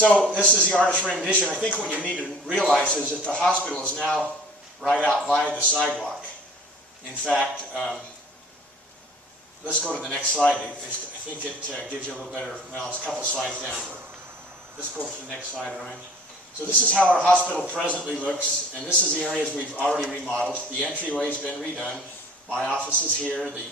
So this is the artist's rendition. I think what you need to realize is that the hospital is now right out by the sidewalk. In fact, let's go to the next slide. I think it gives you a little better, well, it's a couple slides down, but let's go to the next slide, Ryan. So this is how our hospital presently looks, and this is the areas we've already remodeled. The entryway's been redone. My office is here. The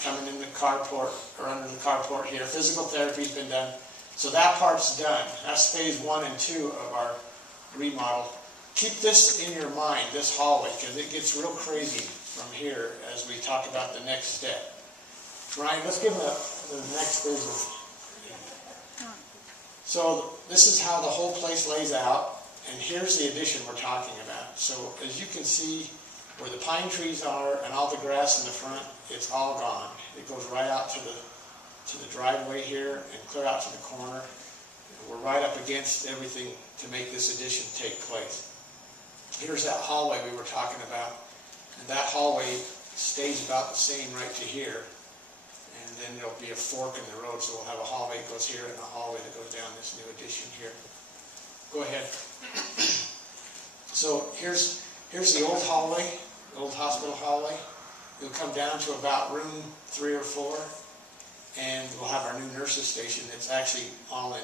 coming in the carport, or under the carport here. Physical therapy's been done. So that part's done. That's phase 1 and 2 of our remodel. Keep this in your mind, this hallway, because it gets real crazy from here as we talk about the next step. Ryan, let's give them the next visual. So this is how the whole place lays out, and here's the addition we're talking about. So as you can see, where the pine trees are and all the grass in the front, it's all gone. It goes right out to the driveway here and clear out to the corner. And we're right up against everything to make this addition take place. Here's that hallway we were talking about, and that hallway stays about the same right to here. And then there'll be a fork in the road, so we'll have a hallway that goes here and a hallway that goes down this new addition here. Go ahead. So here's the old hallway, the old hospital hallway. It'll come down to about room 3 or 4, and we'll have our new nurses station. It's actually all in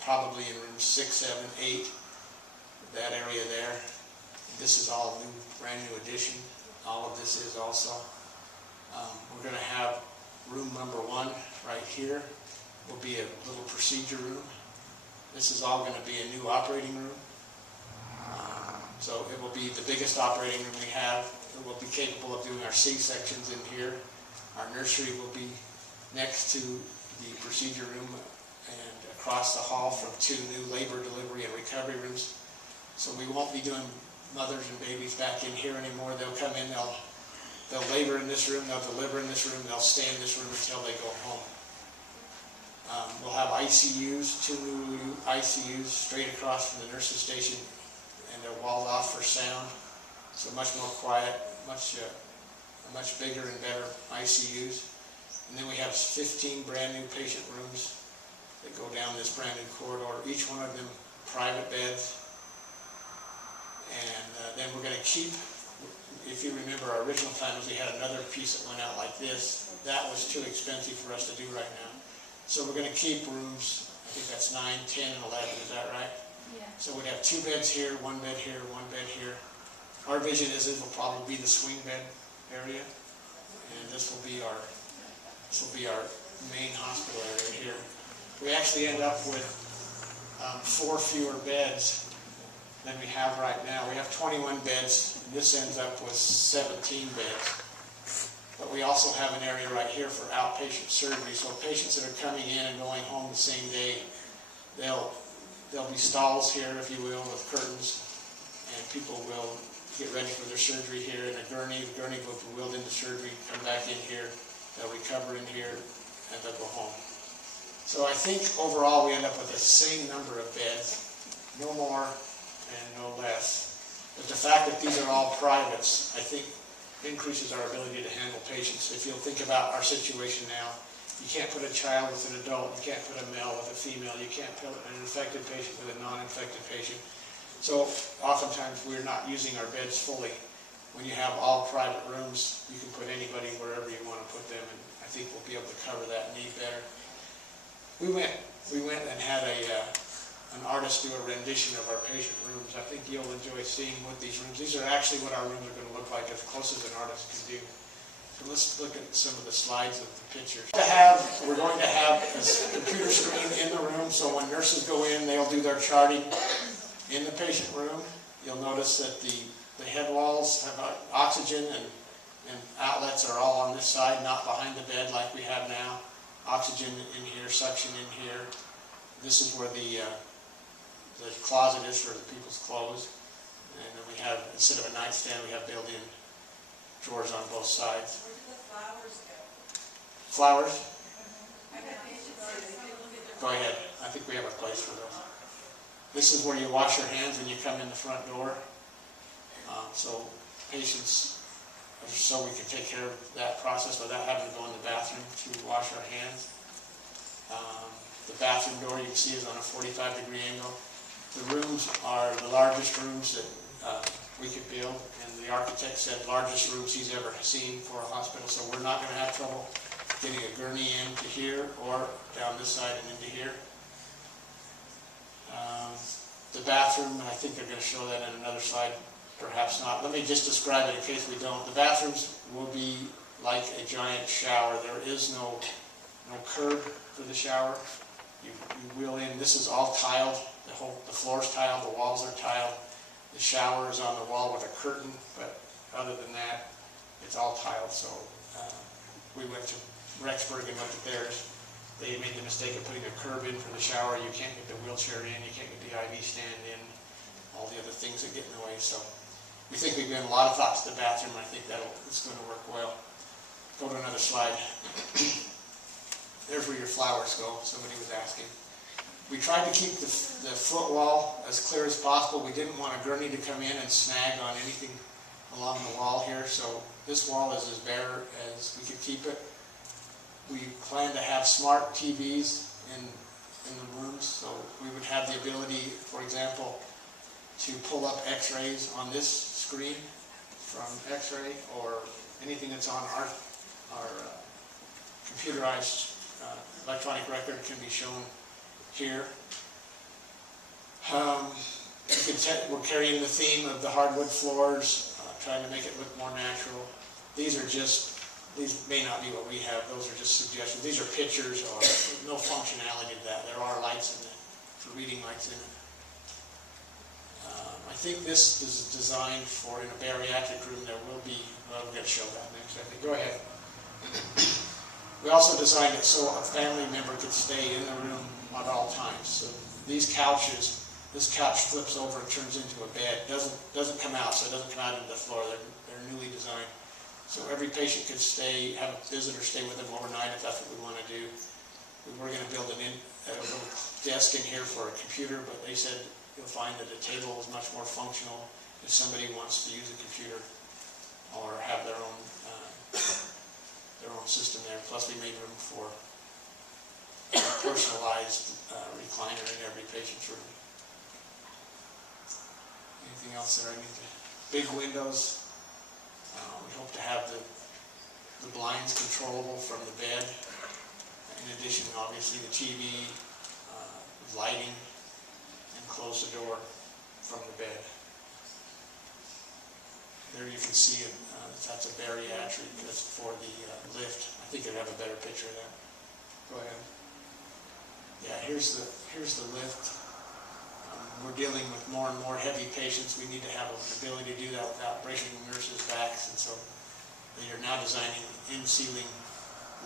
probably in room 6, 7, 8, that area there. This is all new, brand new addition. All of this is also. We're going to have room number 1 right here. Will be a little procedure room. This is all going to be a new operating room. So it will be the biggest operating room we have. It will be capable of doing our C-sections in here. Our nursery will be next to the procedure room and across the hall from 2 new labor delivery and recovery rooms. So we won't be doing mothers and babies back in here anymore. They'll come in, they'll labor in this room, they'll deliver in this room, they'll stay in this room until they go home. We'll have ICUs, 2 new ICUs straight across from the nurses station, and they're walled off for sound. So much more quiet, much bigger and better ICUs. And then we have 15 brand new patient rooms that go down this brand new corridor, each one of them private beds. And then we're going to keep, if you remember our original plan was we had another piece that went out like this. That was too expensive for us to do right now. So we're going to keep rooms, I think that's 9, 10, and 11, is that right? Yeah. So we'd have 2 beds here, 1 bed here, 1 bed here. Our vision is it will probably be the swing bed area, and this will be our main hospital area here. We actually end up with 4 fewer beds than we have right now. We have 21 beds, and this ends up with 17 beds. But we also have an area right here for outpatient surgery, so patients that are coming in and going home the same day, there'll be stalls here, if you will, with curtains, and people will get ready for their surgery here in a gurney. The gurney will be wheeled into surgery, come back in here, they'll recover in here, and they'll go home. So I think overall we end up with the same number of beds, no more and no less. But the fact that these are all privates, I think increases our ability to handle patients. If you'll think about our situation now, you can't put a child with an adult, you can't put a male with a female, you can't put an infected patient with a non-infected patient. So oftentimes we're not using our beds fully. When you have all private rooms, you can put anybody wherever you want to put them, and I think we'll be able to cover that need better. We went and had an artist do a rendition of our patient rooms. I think you'll enjoy seeing what these rooms. These are actually what our rooms are going to look like, as close as an artist can do. So let's look at some of the slides of the pictures. We're going to have a computer screen in the room, so when nurses go in, they'll do their charting. In the patient room, you'll notice that the head walls have oxygen and outlets are all on this side, not behind the bed like we have now. Oxygen in here, suction in here. This is where the closet is for the people's clothes. And then we have, instead of a nightstand, we have built-in drawers on both sides. Where do the flowers go? Flowers? I got patients say they can look at their Go ahead. I think we have a place for those. This is where you wash your hands when you come in the front door. So patients, so we can take care of that process without having to go in the bathroom to wash our hands. The bathroom door you can see is on a 45-degree angle. The rooms are the largest rooms that we could build, and the architect said largest rooms he's ever seen for a hospital, so we're not going to have trouble getting a gurney into here or down this side and into here. The bathroom, and I think they're going to show that in another slide, perhaps not. Let me just describe it in case we don't. The bathrooms will be like a giant shower. There is no curb for the shower. You wheel in. This is all tiled. The floor's tiled. The walls are tiled. The shower is on the wall with a curtain, but other than that, it's all tiled. So we went to Rexburg and looked at theirs. They made the mistake of putting a curb in for the shower. You can't get the wheelchair in. You can't get the IV stand in. All the other things that get in the way. So we think we've given a lot of thought to the bathroom. I think it's going to work well. Go to another slide. There's where your flowers go. Somebody was asking. We tried to keep the foot wall as clear as possible. We didn't want a gurney to come in and snag on anything along the wall here. So this wall is as bare as we could keep it. We plan to have smart TVs in the rooms, so we would have the ability, for example, to pull up x-rays on this screen from x-ray, or anything that's on our computerized electronic record can be shown here. We're carrying the theme of the hardwood floors, trying to make it look more natural. These may not be what we have, those are just suggestions. These are pictures, or no functionality to that. There are lights in it, reading lights in it. I think this is designed for in a bariatric room. There will be, well, we're going to show that next, I think. Go ahead. We also designed it so a family member could stay in the room at all times. So these couches, this couch flips over and turns into a bed. Doesn't come out, so it doesn't come out into the floor. They're newly designed. So every patient could have a visitor stay with them overnight if that's what we want to do. We were going to build a little desk in here for a computer, but they said you'll find that a table is much more functional if somebody wants to use a computer or have their own system there. Plus, we made room for a personalized recliner in every patient's room. Anything else there? Big windows. We hope to have the blinds controllable from the bed. In addition, obviously, the TV, lighting, and close the door from the bed. There you can see it. That's a bariatric. That's for the lift. I think you'd have a better picture of that. Go ahead. Yeah, here's the lift. We're dealing with more and more heavy patients. We need to have an ability to do that without breaking the nurses' backs, and so they are now designing in-ceiling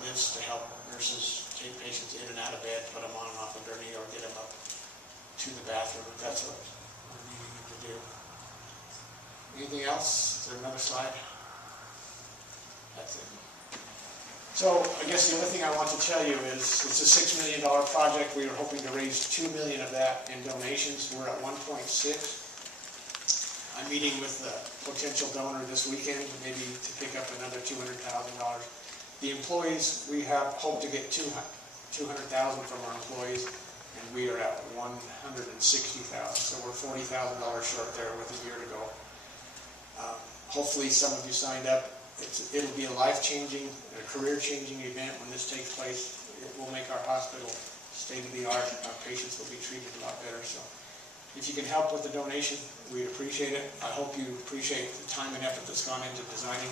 lifts to help nurses take patients in and out of bed, put them on and off a gurney, or get them up to the bathroom if that's what we're needing them to do. Anything else? Is there another slide? That's it. So I guess the other thing I want to tell you is it's a $6 million project. We are hoping to raise $2 million of that in donations. We're at 1.6. I'm meeting with a potential donor this weekend, maybe to pick up another $200,000. The employees, we have hoped to get $200,000 from our employees, and we are at $160,000. So we're $40,000 short there with a year to go. Hopefully some of you signed up. It'll be a life-changing, a career-changing event when this takes place. It will make our hospital state-of-the-art. Our patients will be treated a lot better. So if you can help with the donation, we'd appreciate it. I hope you appreciate the time and effort that's gone into designing